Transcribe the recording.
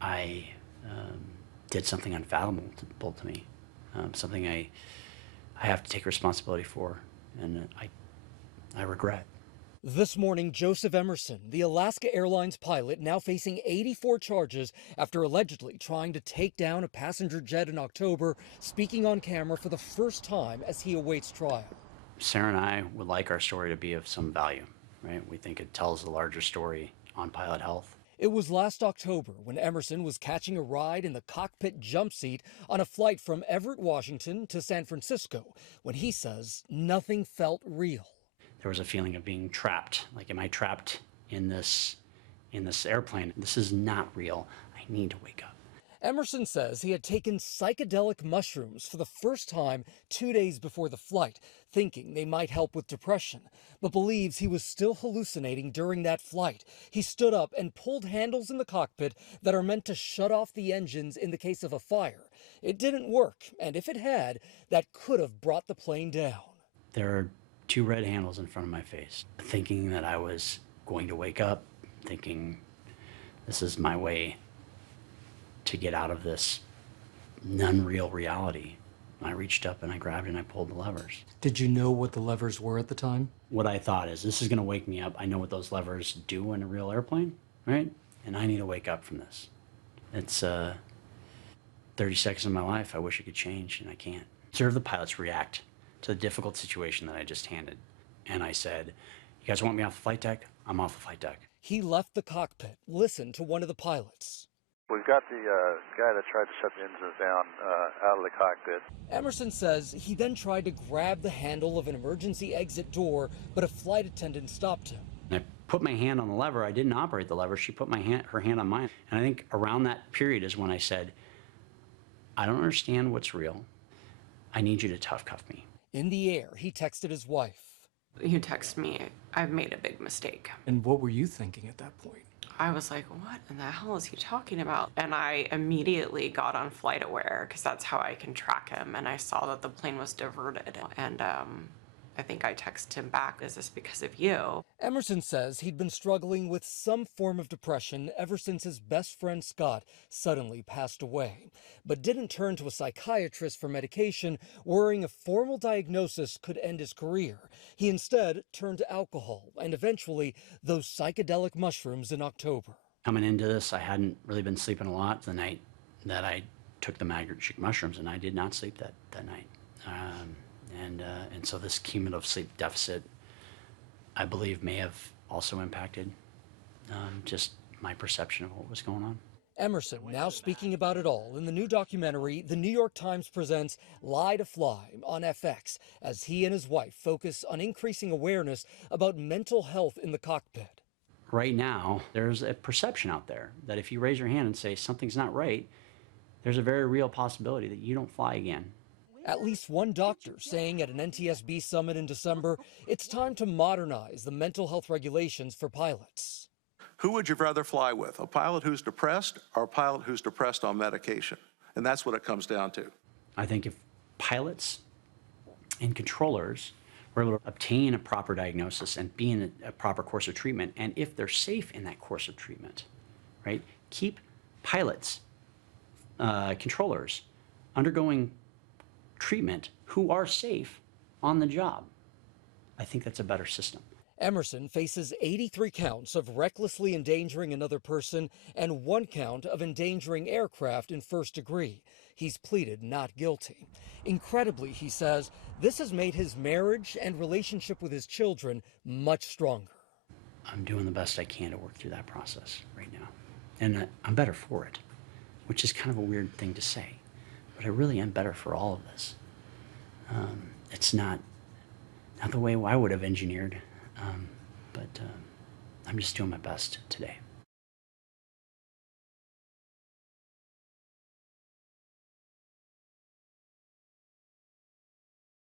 I did something unfathomable to me, something I have to take responsibility for, and I regret. This morning, Joseph Emerson, the Alaska Airlines pilot, now facing 84 charges after allegedly trying to take down a passenger jet in October, speaking on camera for the first time as he awaits trial. Sarah and I would like our story to be of some value, right? We think it tells a larger story on pilot health. It was last October when Emerson was catching a ride in the cockpit jump seat on a flight from Everett, Washington to San Francisco, when he says nothing felt real. There was a feeling of being trapped. Like, am I trapped in this airplane? This is not real. I need to wake up. Emerson says he had taken psychedelic mushrooms for the first time 2 days before the flight, thinking they might help with depression, but believes he was still hallucinating during that flight. He stood up and pulled handles in the cockpit that are meant to shut off the engines in the case of a fire. It didn't work, and if it had, that could have brought the plane down. There are two red handles in front of my face, thinking that I was going to wake up, thinking this is my way to get out of this unreal reality. I reached up and I grabbed and I pulled the levers. Did you know what the levers were at the time? What I thought is, this is going to wake me up. I know what those levers do in a real airplane, right? And I need to wake up from this. It's 30 seconds of my life I wish I could change, and I can't. Observe the pilots react to the difficult situation that I just handed. And I said, you guys want me off the flight deck? I'm off the flight deck. He left the cockpit, listened to one of the pilots. We've got the guy that tried to shut the engines down out of the cockpit. Emerson says he then tried to grab the handle of an emergency exit door, but a flight attendant stopped him. I put my hand on the lever. I didn't operate the lever. She put her hand on mine. And I think around that period is when I said, I don't understand what's real. I need you to tough cuff me. In the air, he texted his wife. You text me, I've made a big mistake. And what were you thinking at that point? I was like, what in the hell is he talking about? And I immediately got on FlightAware because that's how I can track him. And I saw that the plane was diverted. And I think I texted him back, is this because of you? Emerson says he'd been struggling with some form of depression ever since his best friend Scott suddenly passed away, but didn't turn to a psychiatrist for medication, worrying a formal diagnosis could end his career. He instead turned to alcohol and eventually those psychedelic mushrooms in October. Coming into this, I hadn't really been sleeping a lot the night that I took the magic mushrooms, and I did not sleep that night. And so this cumulative sleep deficit, I believe, may have also impacted just my perception of what was going on. Emerson now speaking about it all in the new documentary The New York Times presents Lie to Fly on FX, as he and his wife focus on increasing awareness about mental health in the cockpit. Right now, there's a perception out there that if you raise your hand and say something's not right, there's a very real possibility that you don't fly again. At least one doctor saying at an NTSB summit in December, it's time to modernize the mental health regulations for pilots. Who would you rather fly with, a pilot who's depressed or a pilot who's depressed on medication? And that's what it comes down to. I think if pilots and controllers were able to obtain a proper diagnosis and be in a proper course of treatment, and if they're safe in that course of treatment, right, keep pilots, controllers undergoing treatment who are safe on the job, I think that's a better system. Emerson faces 83 counts of recklessly endangering another person and 1 count of endangering aircraft in first degree. He's pleaded not guilty. Incredibly, he says, this has made his marriage and relationship with his children much stronger. I'm doing the best I can to work through that process right now. And I'm better for it, which is kind of a weird thing to say. But I really am better for all of this. It's not the way I would have engineered, but I'm just doing my best today.